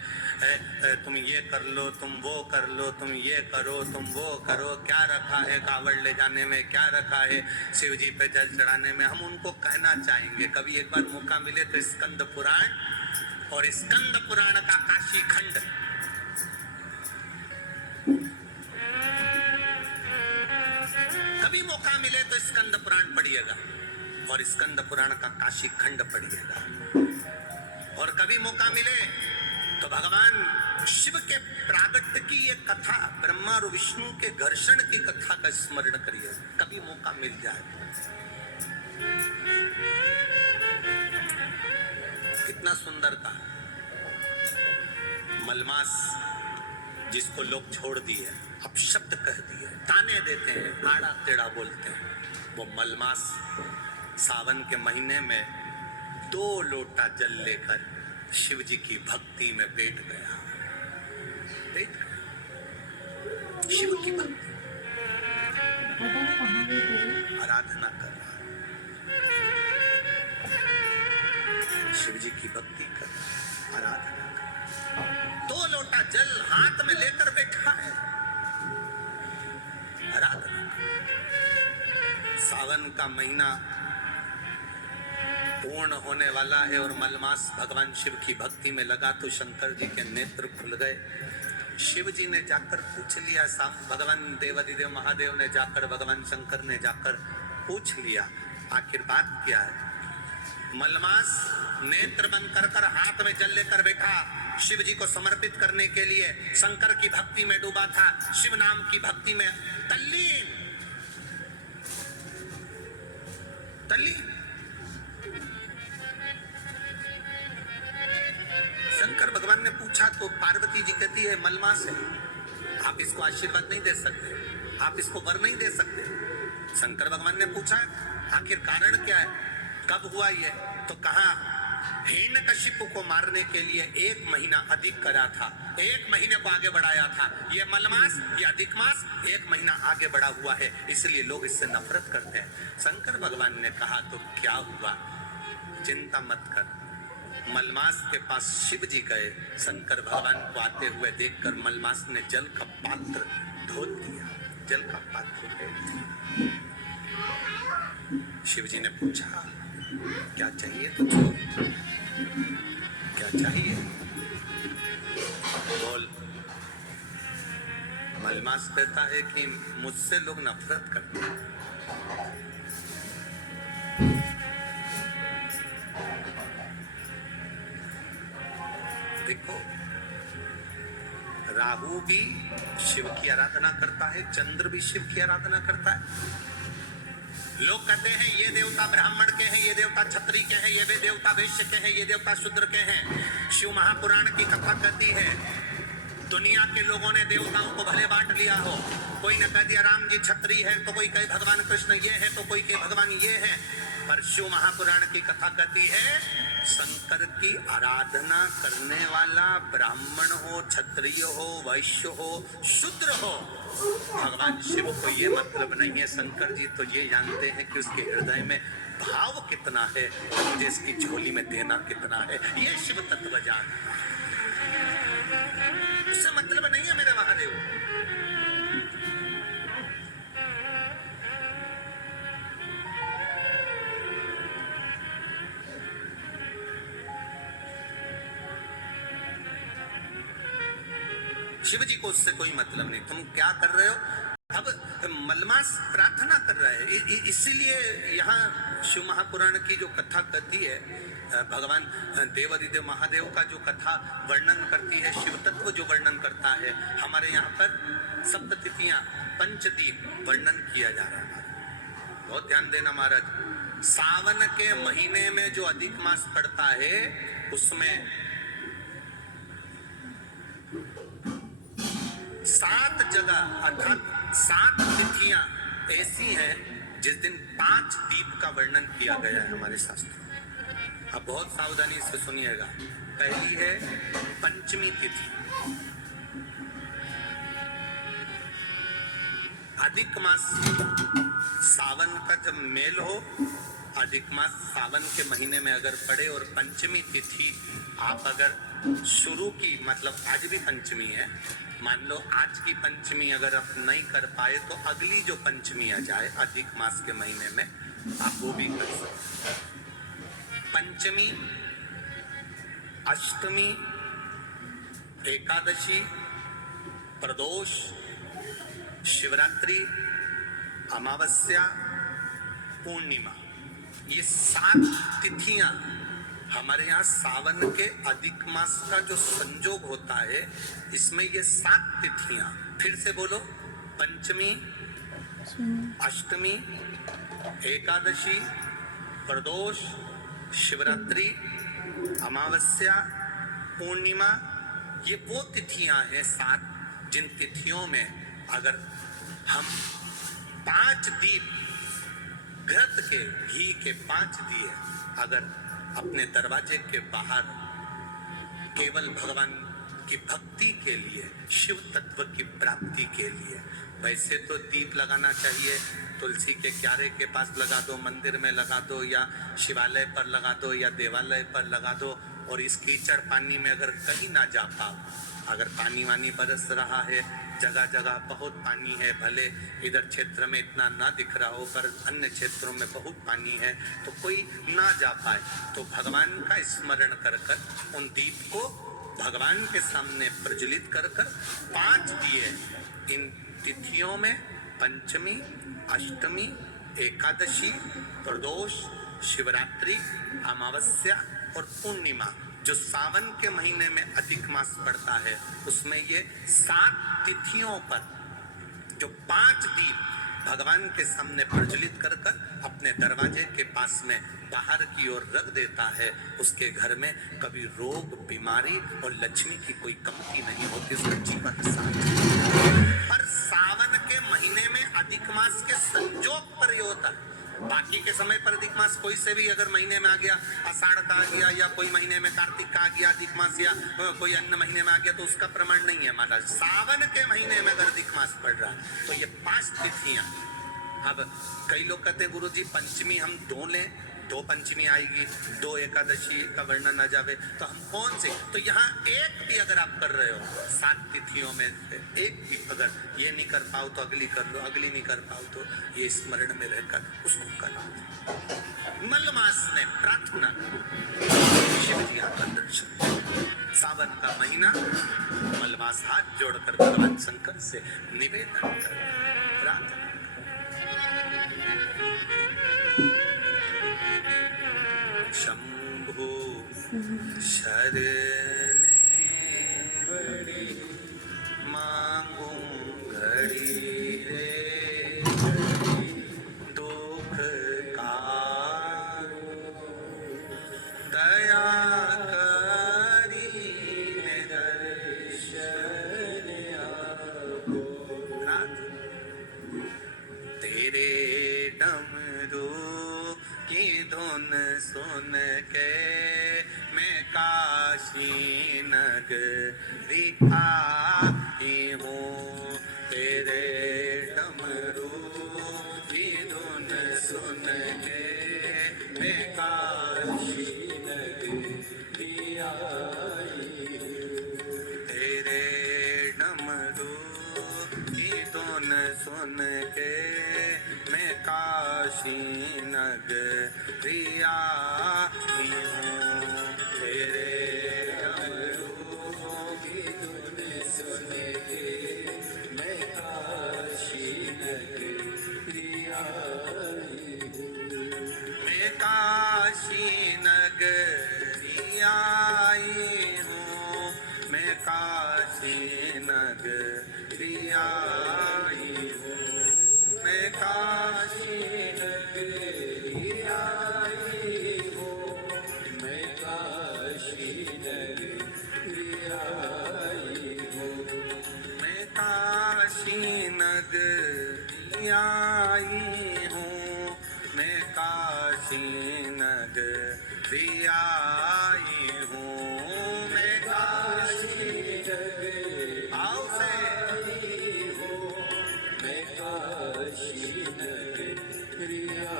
तुम ये कर लो, तुम वो कर लो, तुम ये करो, तुम वो करो, क्या रखा है कावड़ ले जाने में, क्या रखा है शिव जी पे जल चढ़ाने में। हम उनको कहना चाहेंगे, कभी एक बार मौका मिले तो स्कंद पुराण और स्कंद पुराण का काशी खंड, कभी मौका मिले तो स्कंद पुराण पढ़िएगा और स्कंद पुराण का काशी खंड पढ़िएगा। और कभी मौका मिले तो भगवान शिव के प्रागट्य की ये कथा, ब्रह्मा और विष्णु के घर्षण की कथा का स्मरण करिए, कभी मौका मिल जाए। कितना सुंदर था। मलमास जिसको लोग छोड़ दिए, अब शब्द कह दिए, ताने देते हैं, आड़ा टेढ़ा बोलते हैं, वो मलमास सावन के महीने में 2 लोटा जल लेकर शिव जी की भक्ति में बैठ गया। शिव की भक्ति, आराधना कर रहा, शिव जी की भक्ति कर रहा, आराधना कर, 2 लोटा जल हाथ में लेकर बैठा है, आराधना कर। सावन का महीना पूर्ण होने वाला है और मलमास भगवान शिव की भक्ति में लगा तो शंकर जी के नेत्र खुल गए। शिव जी ने जाकर पूछ लिया, भगवान देवादिदेव महादेव ने जाकर, भगवान शंकर ने जाकर पूछ लिया, आखिर बात क्या है। मलमास नेत्र बंद कर कर हाथ में जल लेकर बैठा, शिव जी को समर्पित करने के लिए शंकर की भक्ति में डूबा था, शिव नाम की भक्ति में तल्लीन। शंकर भगवान ने पूछा तो पार्वती जी कहती है, मलमास है, आप इसको आशीर्वाद नहीं दे सकते, आप इसको वर नहीं दे सकते। शंकर भगवान ने पूछा आखिर कारण क्या है, कब हुआ ये, तो कहा हिरण्यकशिपु को मारने के लिए 1 महीना अधिक करा था, 1 महीने को आगे बढ़ाया था। ये मलमास, ये अधिक मास 1 महीना आगे बढ़ा हुआ है, इसलिए लोग इससे नफरत करते हैं। शंकर भगवान ने कहा तो क्या हुआ, चिंता मत कर। मलमास के पास शिव जी गए, शंकर भगवान को आते हुए देखकर मलमास ने जल का पात्र धो दिया, जल का पात्र धो दिया। शिव जी ने पूछा क्या चाहिए तुझको, क्या चाहिए, बोल। मलमास कहता है कि मुझसे लोग नफरत करते हैं। देखो, राहु भी शिव की आराधना करता है, चंद्र भी शिव की आराधना करता है। लोग कहते हैं ये देवता ब्राह्मण के हैं, ये देवता क्षत्रिय के हैं, ये देवता वैश्य के हैं, ये देवता शूद्र के हैं। शिव महापुराण की कथा कहती है दुनिया के लोगों ने देवताओं को भले बांट लिया हो, कोई ने कह दिया राम जी क्षत्रिय है, तो कोई कहे भगवान कृष्ण ये है, तो कोई कहे भगवान ये है। पर शिव महापुराण की कथा कहती है शंकर की आराधना करने वाला ब्राह्मण हो, क्षत्रिय हो, वैश्य हो, शूद्र हो, भगवान शिव को ये मतलब नहीं है। शंकर जी तो ये जानते हैं कि उसके हृदय में भाव कितना है, मुझे इसकी झोली में देना कितना है, ये शिव तत्व जानता है। उससे मतलब नहीं है मेरे महादेव। शिव जी को उससे कोई मतलब नहीं। तुम क्या कर रहे हो? अब मलमास प्रार्थना कर रहा है, इसीलिए यहाँ शिव महापुराण की जो कथा कहती है, भगवान देवादिदेव महादेव का जो कथा वर्णन करती है, शिव तत्व जो वर्णन करता है, हमारे यहाँ पर सप्ततिथियां, पंचदीप वर्णन किया जा रहा है। बहुत ध्यान देना महाराज। सावन के महीने में जो अधिक मास पड़ता है उसमें 7 जगह अर्थात 7 तिथियां ऐसी हैं जिस दिन 5 दीप का वर्णन किया गया है हमारे शास्त्रों। अब बहुत सावधानी से सुनिएगा। पहली है पंचमी तिथि। अधिक मास सावन का जब मेल हो, अधिक मास सावन के महीने में अगर पड़े और पंचमी तिथि आप अगर शुरू की, मतलब आज भी पंचमी है, मान लो आज की पंचमी अगर आप नहीं कर पाए तो अगली जो पंचमी आ जाए अधिक मास के महीने में आप वो भी कर सकते। पंचमी, अष्टमी, एकादशी, प्रदोष, शिवरात्रि, अमावस्या, पूर्णिमा, ये 7 तिथियां हमारे यहाँ सावन के अधिक मास का जो संजोग होता है, इसमें ये 7 तिथियां, फिर से बोलो, पंचमी, अष्टमी, एकादशी, प्रदोष, शिवरात्रि, अमावस्या, पूर्णिमा, ये वो तिथियां हैं 7, जिन तिथियों में अगर हम 5 दीप, घृत के घी के 5 दिए अगर अपने दरवाजे के बाहर केवल भगवान की भक्ति के लिए, शिव तत्व की प्राप्ति के लिए, वैसे तो दीप लगाना चाहिए, तुलसी के क्यारे के पास लगा दो, मंदिर में लगा दो, या शिवालय पर लगा दो, या देवालय पर लगा दो। और इस कीचड़ पानी में अगर कहीं ना जा पाओ, अगर पानी वानी बरस रहा है, जगह जगह बहुत पानी है, भले इधर क्षेत्र में इतना ना दिख रहा हो पर अन्य क्षेत्रों में बहुत पानी है, तो कोई ना जा पाए तो भगवान का स्मरण कर कर उन दीप को भगवान के सामने प्रज्वलित कर कर 5 दिए इन तिथियों में, पंचमी, अष्टमी, एकादशी, प्रदोष, शिवरात्रि, अमावस्या और पूर्णिमा, जो सावन के महीने में अधिक मास पड़ता है, उसमें ये 7 तिथियों पर जो 5 दीप भगवान के सामने प्रज्वलित कर कर अपने दरवाजे के पास में बाहर की ओर रख देता है, उसके घर में कभी रोग, बीमारी और लक्ष्मी की कोई कमी नहीं होती, उसका जीवन साथ। पर सावन के महीने में अधिक मास के संजोग पर ये होता है। बाकी के समय पर अधिक मास कोई से भी अगर महीने में आ गया, आषाढ़ का आ गया, या कोई महीने में कार्तिक का आ गया अधिक मास, या कोई अन्य महीने में आ गया, तो उसका प्रमाण नहीं है महाराज। सावन के महीने में अगर अधिक मास पड़ रहा है तो ये 5 तिथियां। अब कई लोग कहते हैं गुरुजी पंचमी हम 2 लें, 2 पंचमी आएगी, 2 एकादशी का वर्णन आ जावे, तो हम कौन से? तो यहाँ एक भी अगर आप कर रहे हो 7 तिथियों में एक भी, अगर ये नहीं कर पाओ तो अगली कर लो, अगली नहीं कर पाओ तो ये स्मरण में रहकर उसको करो। मलमास ने प्रार्थना शिव जी का दर्शन, सावन का महीना, मलमास हाथ जोड़कर भगवान शंकर से निवेदन कर प्रार्थना। शंभु शरणे बड़ी मांगू घड़ी रे, दुख का दया करी दर्शन आपको। तेरे डमरू की धुन सुन के मैं काशी नगरी आई हूँ, तेरे डमरू की धुन सुन के मैं काशी नगरी आई हूँ, तेरे डमरू की धुन सुन के मैं काशी नगरी आई हूँ, तेरे डमरू की धुन सुन के मैं काशी नगरी आई हूँ, मैं काशी नगरी आई हूँ, मैं काशी नगरी आई हूँ, मैं काशी नगरी आई हूँ, मैं काशी नगरी आई हूँ, मैं काशी नगरी आई हूँ, मैं काशी नगरी आई हूँ, मैं काशी नगरी आओ से मैं काशी नगरी आई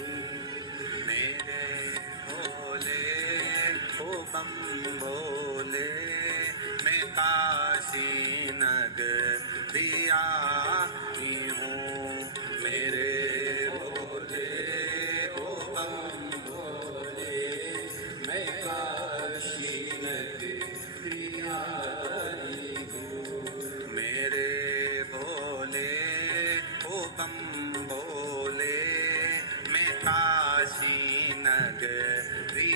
हूँ, मेरे भोले ओ बम भोले, मैं काशी नगरी आई हूँ, मेरे भोले ओ बम भोले, मैं काशी नगरी आई हूँ, मेरे भोले ओ बम भोले, मैं काशी नगरी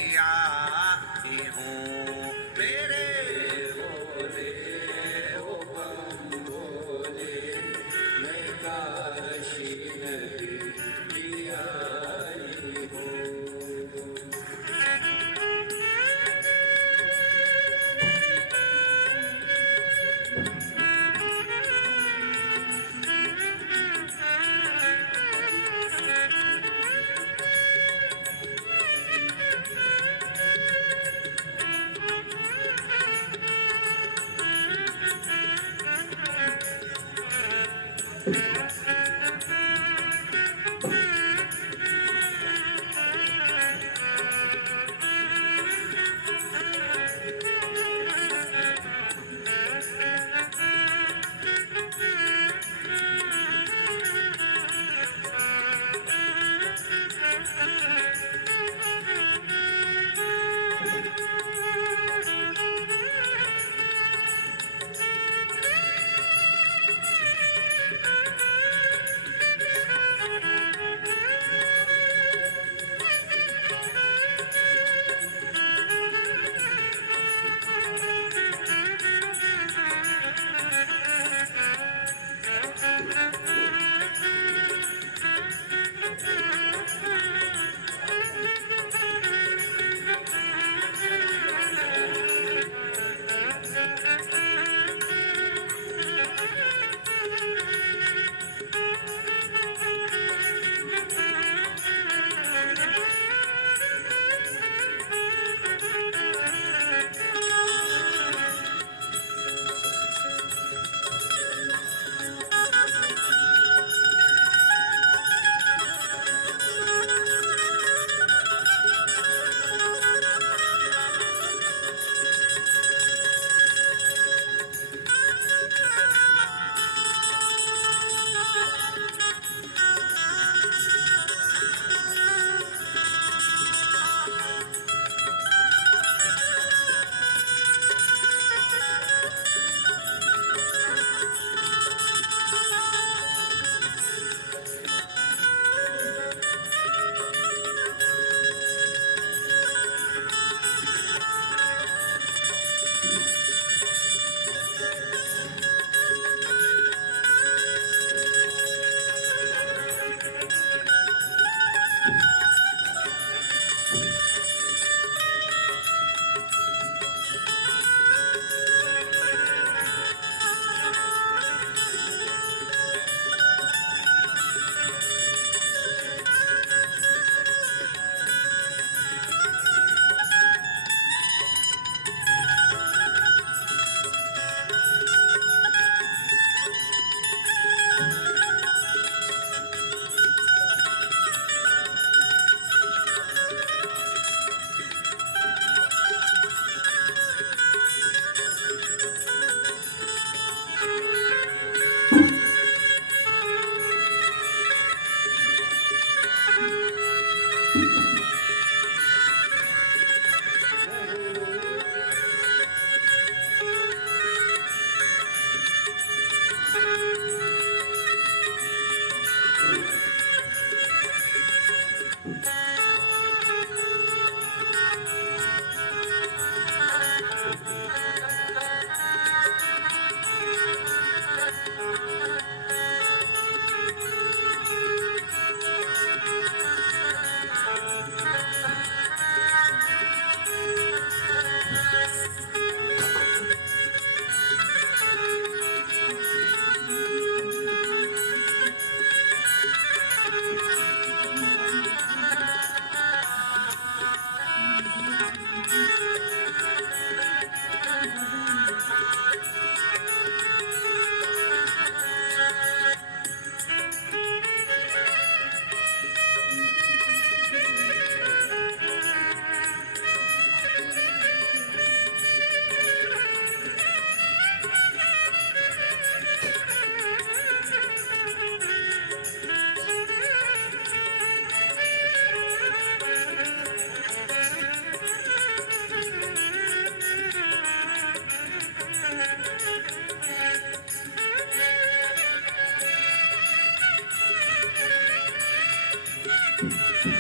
सुना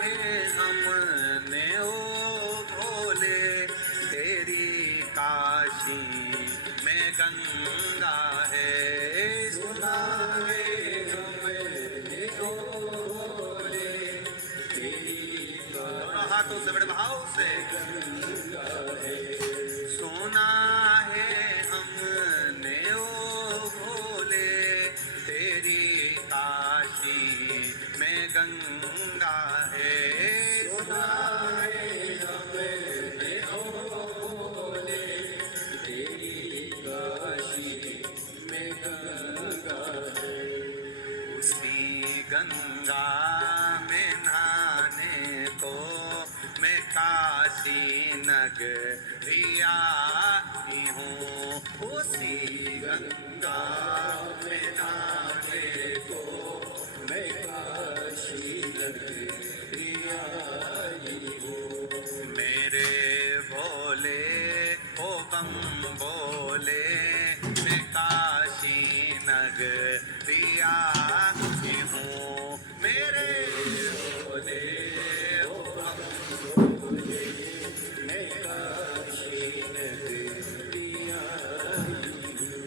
है हमने ओ भोले तेरी काशी में गंगा है। सुना है हमने ओ भोले तेरी दोनों हाथों से बड़े भाव से गंगा है। सुना है हमने ओ भोले तेरी काशी में गंगा है। सुना है हमने ओ भोले तेरी काशी में गंगा है। उसी गंगा में नहाने को मैं काशी नगरी आई हूँ। उसी गंगा में नहाने को मैं काशी नगरी आई हूँ। मेरे भोले ओ बम बोले मैं काशी नगरी आई हूँ। मेरे भोले ओ बम बोले मैं काशी नगरी आई हूँ।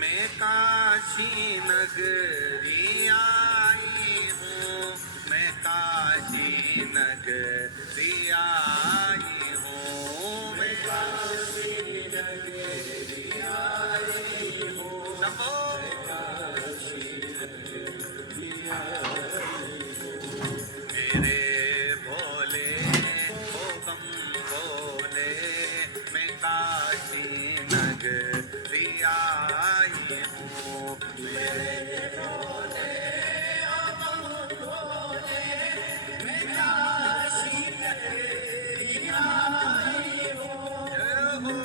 मैं काशी नगरी आई हूँ। मैं काशी नगरी आई हूँ। मैं काशी नगरी आई हूँ। सबो मेरे भोले ओ बम भोले मैं काशी नगरी आई हूँ। मेरे भोले ओ बम भोले मैं काशी नगरी आई हूँ। जय हो।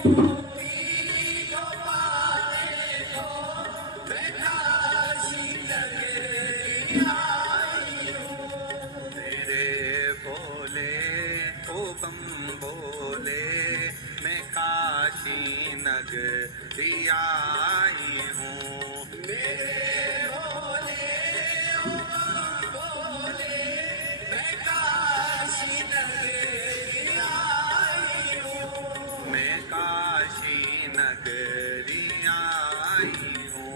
तेरे बोले तो बम बोले मैं काशी नगरी आई हूँ। मेरे बोले ओ बम बोले मैं काशी नगरी आई हूँ। मैं काशी नगरी आई हूँ।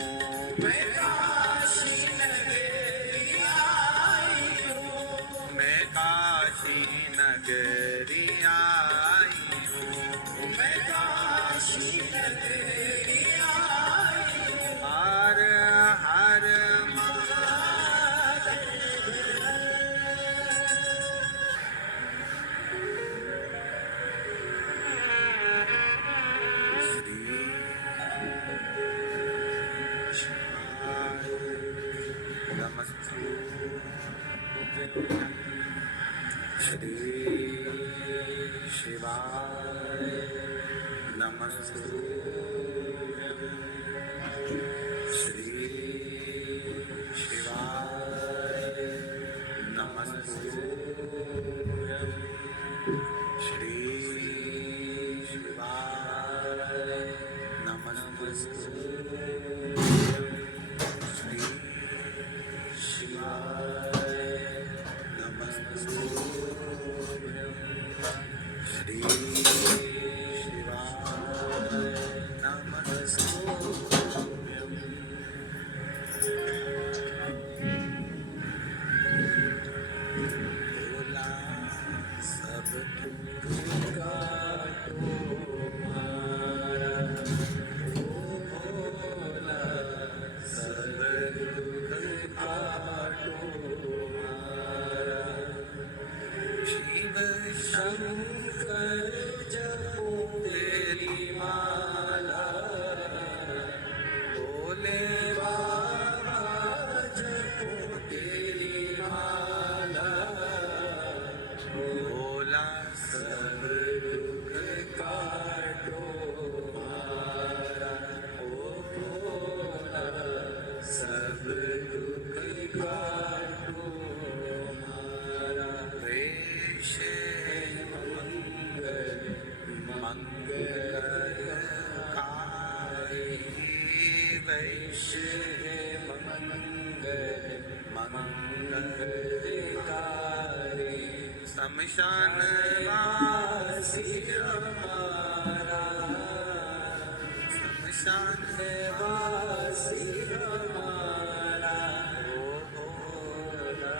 मैं काशी नगरी आई हूँ। मैं काशी नगरी आई हूँ। मैं काशी नगरी आई हूँ। हर हर महादेव। श्री शिवाय नमस्तु। श्री शिवाय नमस्तु। श्री शिवाय नमस्तु। श्री शिवाय नमस्तु। श्री शिवाय नमस्तु। श्री शिवाय नमस्तु। बोला सब दुख काटो मारा। ओ भोला सब दुख काटो मारा। शिव शंकर जपो तेरी माला। भोले बाबा जपो तेरी माला। भोला सब दुख काटो मारा। ओ भोला सब दुख काटो मारा। वैश्य मंगल मंगलकारी। वैश्य मंगल मंगलकारी। शमशान वासी हमारा। शमशान वासी हमारा। ओ भोला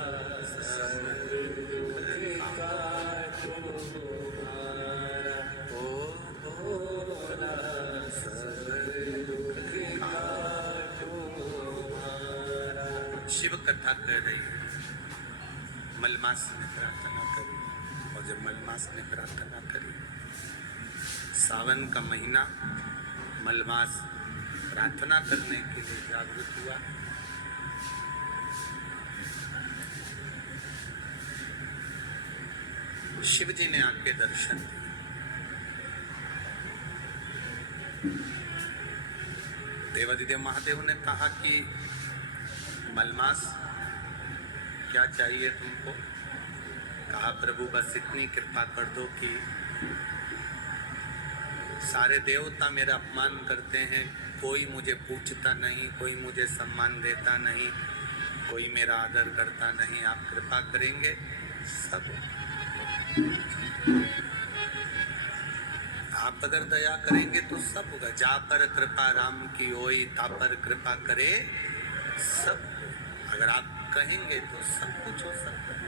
सब दुख काटो मारा। ओ भोला सब दुख काटो मारा। शिव कथा कर रही है। मलमास ने प्रार्थना करी, और जब मलमास ने प्रार्थना करी, सावन का महीना मलमास प्रार्थना करने के लिए जागृत हुआ। शिव जी ने आके दर्शन दिए। देवादिदेव महादेव ने कहा कि मलमास क्या चाहिए तुमको? कहा प्रभु बस इतनी कृपा कर दो कि सारे देवता मेरा अपमान करते हैं, कोई मुझे पूछता नहीं, कोई मुझे सम्मान देता नहीं, कोई मेरा आदर करता नहीं। आप कृपा करेंगे सब। आप अगर दया करेंगे तो सब होगा। जा पर कृपा राम की होई, ता पर कृपा करे सब। अगर आप कहेंगे तो सब कुछ हो सकता है।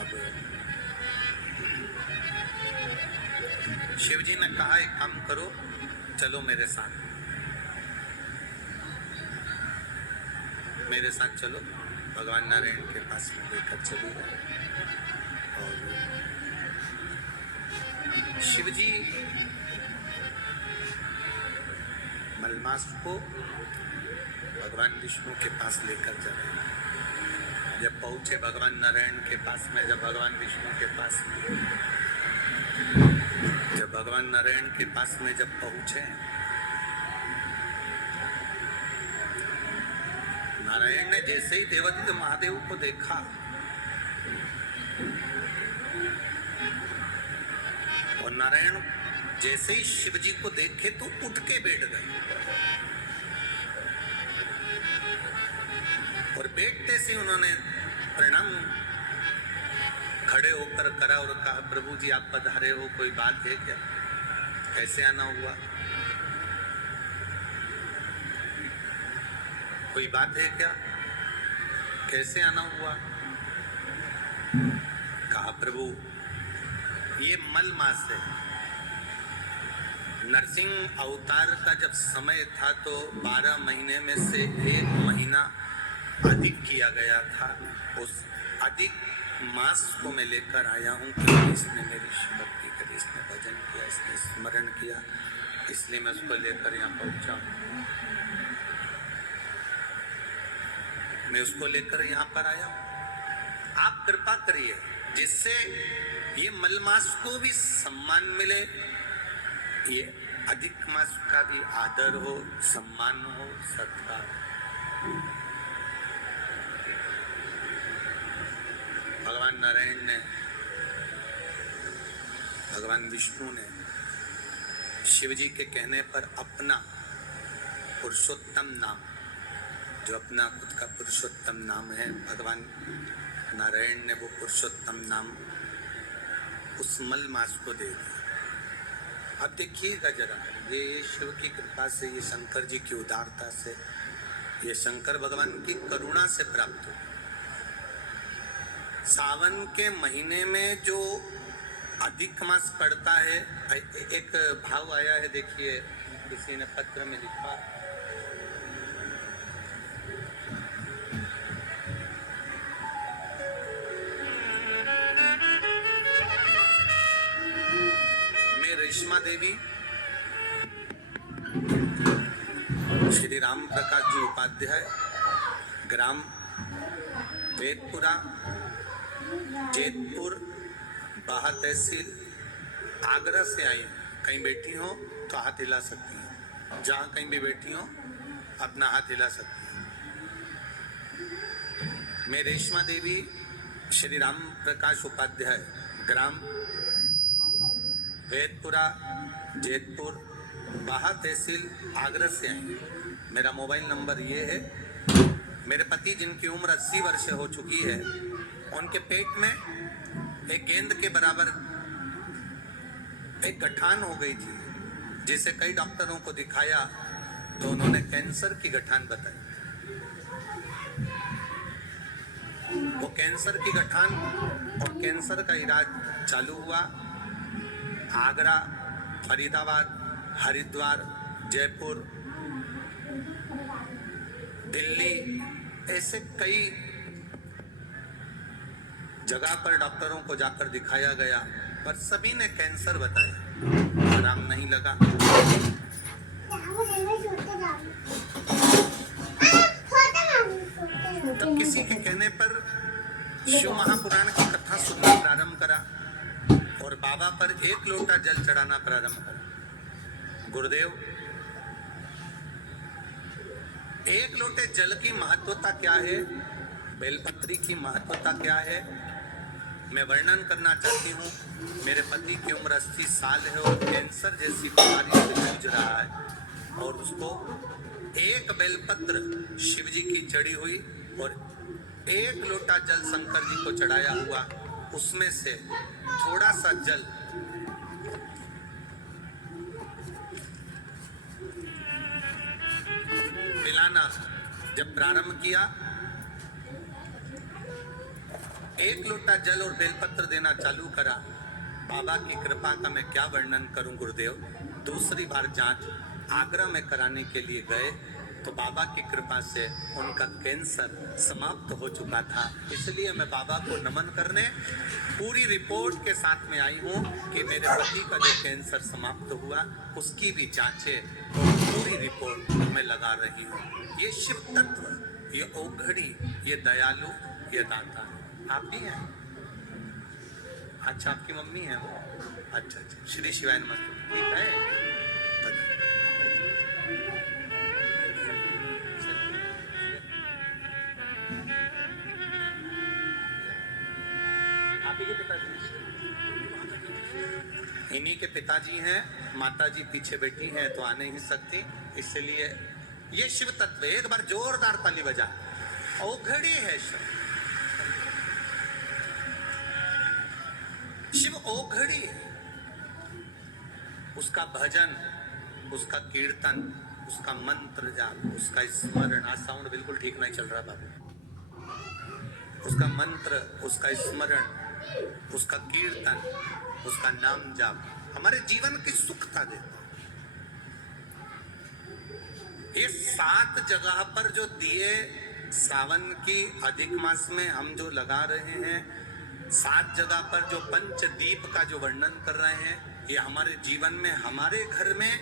अब शिव जी ने कहा एक काम करो, चलो मेरे साथ, मेरे साथ चलो। भगवान नारायण के पास में लेकर चली गए। और शिव जी मलमास को भगवान विष्णु के पास लेकर जा रहे हैं। जब पहुंचे भगवान नारायण के पास में, जब भगवान विष्णु के पास में, जब भगवान नारायण के पास में जब पहुंचे, नारायण ने जैसे ही देवादित्य महादेव को देखा, और नारायण जैसे ही शिव जी को देखे तो उठ के बैठ गए, और बैठते से उन्होंने प्रणाम खड़े होकर करा और कहा, प्रभु जी आप पधारे हो, कोई बात है क्या, कैसे आना हुआ, कोई बात है क्या, कैसे आना हुआ। कहा, प्रभु ये मल मास है, नरसिंह अवतार का जब समय था तो 12 महीने में से 1 महीना अधिक किया गया था, उस अधिक मास को मैं लेकर आया हूँ क्योंकि इसने मेरी भक्ति करी, इसने भजन किया, इसने स्मरण किया, इसलिए मैं उसको लेकर यहाँ पहुँचा हूँ, मैं उसको लेकर यहाँ पर आया हूँ। आप कृपा करिए जिससे ये मलमास को भी सम्मान मिले, ये अधिक मास का भी आदर हो, सम्मान हो, सत्कार। भगवान नारायण ने, भगवान विष्णु ने शिव जी के कहने पर अपना पुरुषोत्तम नाम, जो अपना खुद का पुरुषोत्तम नाम है, भगवान नारायण ने वो पुरुषोत्तम नाम उस मल मास को दे दिया। अब देखिएगा जरा, ये शिव की कृपा से, ये शंकर जी की उदारता से, ये शंकर भगवान की करुणा से प्राप्त हो। सावन के महीने में जो अधिक मास पड़ता है, एक भाव आया है, देखिए किसी ने पत्र में लिखा, मैं रेशमा देवी श्री राम प्रकाश जी उपाध्याय, ग्राम वेदपुरा, जेतपुर, बाहा तहसील, आगरा से आई। कहीं बैठी हो तो हाथ हिला सकती हैं, जहाँ कहीं भी बैठी हो अपना हाथ हिला सकती हैं। मैं रेशमा देवी श्री राम प्रकाश उपाध्याय, ग्राम वेदपुरा, जेतपुर, बाहा तहसील, आगरा से आई। मेरा मोबाइल नंबर ये है। मेरे पति जिनकी उम्र 80 वर्ष हो चुकी है, उनके पेट में एक गेंद के बराबर एक गठान हो गई थी, जिसे कई डॉक्टरों को दिखाया तो उन्होंने कैंसर की गठान बताई। वो कैंसर की गठान और कैंसर का इलाज चालू हुआ। आगरा, फरीदाबाद, हरिद्वार, जयपुर, दिल्ली, ऐसे कई जगह पर डॉक्टरों को जाकर दिखाया गया, पर सभी ने कैंसर बताया, आराम नहीं लगा। तब किसी के कहने पर शिव महापुराण की कथा सुनना प्रारंभ करा और बाबा पर 1 लोटा जल चढ़ाना प्रारंभ करा। गुरुदेव, 1 लोटे जल की महत्वता क्या है, बेलपत्री की महत्वता क्या है, मैं वर्णन करना चाहती हूँ। मेरे पति की उम्र 80 साल है और कैंसर जैसी बीमारी से जूझ रहा है, और उसको 1 बेलपत्र शिव जी की चढ़ी हुई और 1 लोटा जल शंकर जी को चढ़ाया हुआ, उसमें से थोड़ा सा जल पिलाना जब प्रारंभ किया, 1 लोटा जल और बेलपत्र देना चालू करा। बाबा की कृपा का मैं क्या वर्णन करूं गुरुदेव। दूसरी बार जांच आगरा में कराने के लिए गए तो बाबा की कृपा से उनका कैंसर समाप्त हो चुका था। इसलिए मैं बाबा को नमन करने पूरी रिपोर्ट के साथ में आई हूँ कि मेरे पति का जो कैंसर समाप्त हुआ उसकी भी जांचें और पूरी रिपोर्ट मैं लगा रही हूँ। ये शिव तत्व, ये औघड़ी, ये दयालु, ये दाता है, आप ही हैं? अच्छा, आपकी मम्मी है वो? अच्छा अच्छा, श्री शिवाय नमस्ते। ठीक है, आप ही के पिताजी? इन्हीं के पिताजी हैं, माता जी पीछे बैठी हैं तो आ नहीं सकती, इसलिए ये शिव तत्व। एक बार जोरदार ताली बजा। औघड़ी है शिव, शिव औघड़ी है। उसका भजन, उसका कीर्तन, उसका मंत्र जाप, उसका स्मरण। आज साउंड बिल्कुल ठीक नहीं चल रहा बाबू। उसका मंत्र, उसका स्मरण, उसका कीर्तन, उसका नाम जाप हमारे जीवन की सुखता देता है। ये 7 जगह पर जो दिए सावन की अधिक मास में हम जो लगा रहे हैं, 7 जगह पर जो पंचदीप का जो वर्णन कर रहे हैं, ये हमारे जीवन में, हमारे घर में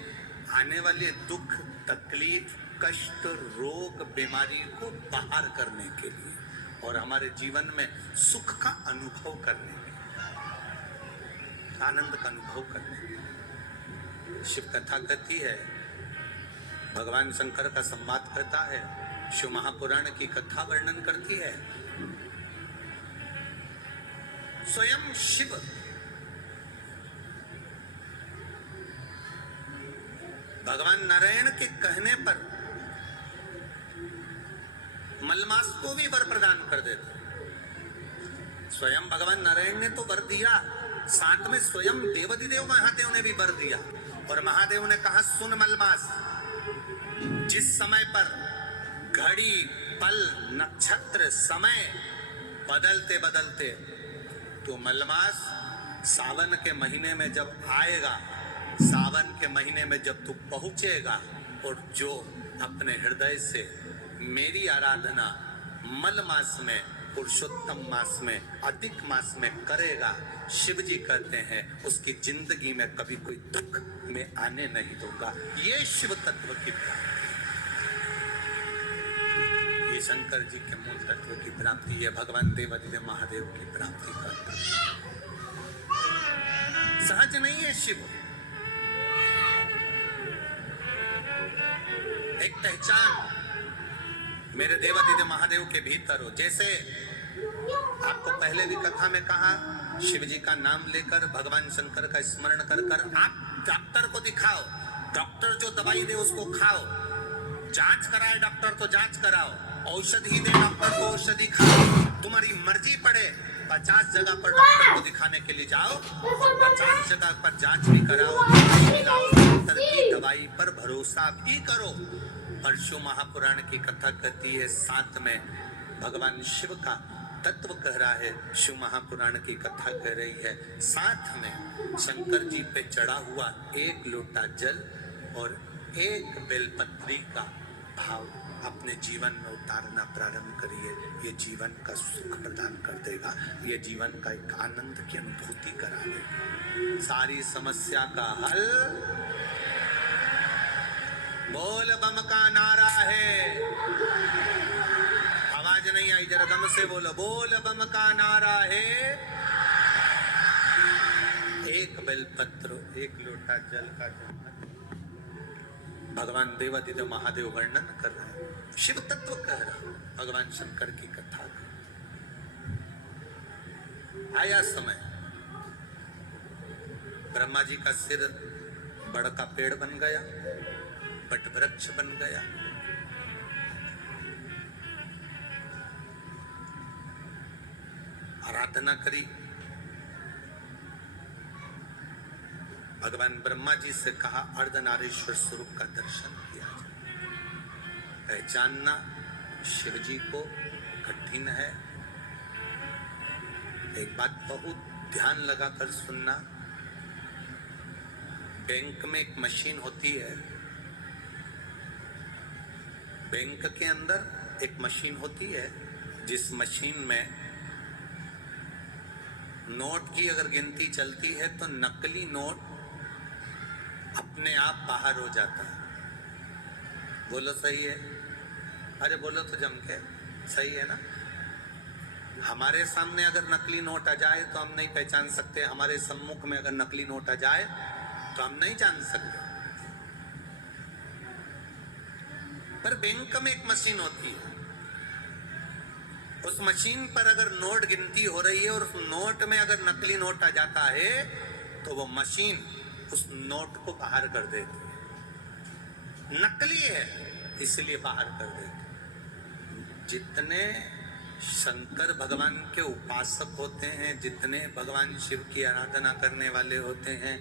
आने वाले दुख, तकलीफ, कष्ट, रोग, बीमारी को बाहर करने के लिए और हमारे जीवन में सुख का अनुभव करने के लिए, आनंद का अनुभव करने के लिए। शिव कथा कहती है, भगवान शंकर का संवाद करता है, शिव महापुराण की कथा वर्णन करती है। स्वयं शिव भगवान नारायण के कहने पर मलमास को भी वर प्रदान कर देते। स्वयं भगवान नारायण ने तो वर दिया, साथ में स्वयं देवाधिदेव महादेव ने भी वर दिया। और महादेव ने कहा, सुन मलमास, जिस समय पर घड़ी, पल, नक्षत्र, समय बदलते बदलते, तो मलमास सावन के महीने में जब आएगा, सावन के महीने में जब तू पहुंचेगा और जो अपने हृदय से मेरी आराधना मल मास में, पुरुषोत्तम मास में, अधिक मास में करेगा, शिव जी कहते हैं उसकी जिंदगी में कभी कोई दुख में आने नहीं दूंगा। ये शिव तत्व की प्राप्ति, ये शंकर जी के मूल तत्व की प्राप्ति, ये भगवान देवाधिदेव महादेव की प्राप्ति का सहज नहीं है। शिव एक पहचान मेरे देवाधिदेव महादेव के भीतर हो। जैसे आपको पहले भी कथा में कहा, शिव जी का नाम लेकर, भगवान शंकर का स्मरण कर कर आप डॉक्टर को दिखाओ, डॉक्टर जो दवाई दे उसको खाओ, जांच कराए डॉक्टर तो जांच कराओ, औषधि दे डॉक्टर को औषधि खाओ। तुम्हारी मर्जी पड़े 50 जगह पर डॉक्टर को दिखाने के लिए जाओ और 50 जगह पर जांच भी कराओ, डॉक्टर की दवाई पर भरोसा भी करो। और शिव महापुराण की कथा कहती है, साथ में भगवान शिव का तत्व कह रहा है, शिव महापुराण की कथा कह रही है, साथ में शंकर जी पे चढ़ा हुआ 1 लोटा जल और 1 बेलपत्री का भाव अपने जीवन में उतारना प्रारंभ करिए। ये जीवन का सुख प्रदान कर देगा, ये जीवन का एक आनंद की अनुभूति करा देगा, सारी समस्या का हल। बोल बम का नारा है, आवाज नहीं आई, जरा दम से बोलो, बोल बम का नारा है। 1 बेलपत्र, 1 लोटा जल का भगवान देवाधिदेव महादेव वर्णन कर रहे हैं, शिव तत्व कह रहा, भगवान शंकर की कथा का आया समय, ब्रह्मा जी का सिर बड़ का पेड़ बन गया, बट वृक्ष बन गया। आराधना करी, भगवान ब्रह्मा जी से कहा, अर्धनारीश्वर स्वरूप का दर्शन किया जाए। पहचानना शिव जी को कठिन है। एक बात बहुत ध्यान लगाकर सुनना, बैंक में एक मशीन होती है, बैंक के अंदर एक मशीन होती है, जिस मशीन में नोट की अगर गिनती चलती है तो नकली नोट अपने आप बाहर हो जाता है। बोलो सही है? अरे बोलो तो जम के, सही है ना? हमारे सामने अगर नकली नोट आ जाए तो हम नहीं पहचान सकते, हमारे सम्मुख में अगर नकली नोट आ जाए तो हम नहीं जान सकते। पर बैंक में एक मशीन होती है, उस मशीन पर अगर नोट गिनती हो रही है और उस नोट में अगर नकली नोट आ जाता है तो वो मशीन उस नोट को बाहर कर देती है। नकली है इसलिए बाहर कर देती। जितने शंकर भगवान के उपासक होते हैं, जितने भगवान शिव की आराधना करने वाले होते हैं,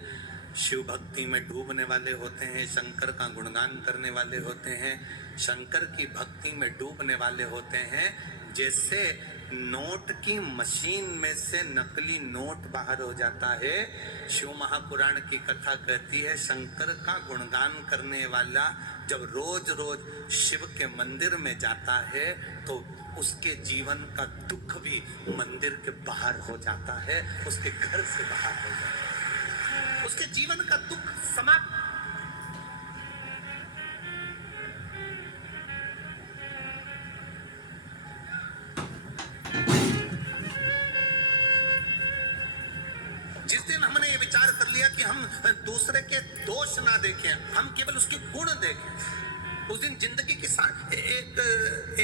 शिव भक्ति में डूबने वाले होते हैं, शंकर का गुणगान करने वाले होते हैं, शंकर की भक्ति में डूबने वाले होते हैं, जैसे नोट की मशीन में से नकली नोट बाहर हो जाता है। शिव महापुराण की कथा कहती है शंकर का गुणगान करने वाला जब रोज रोज शिव के मंदिर में जाता है तो उसके जीवन का दुख भी मंदिर के बाहर हो जाता है, उसके घर से बाहर हो जाता है, उसके जीवन का दुख समाप्त। जिस दिन हमने ये विचार कर लिया कि हम दूसरे के दोष ना देखें, हम केवल उसके गुण देखें, उस दिन जिंदगी की एक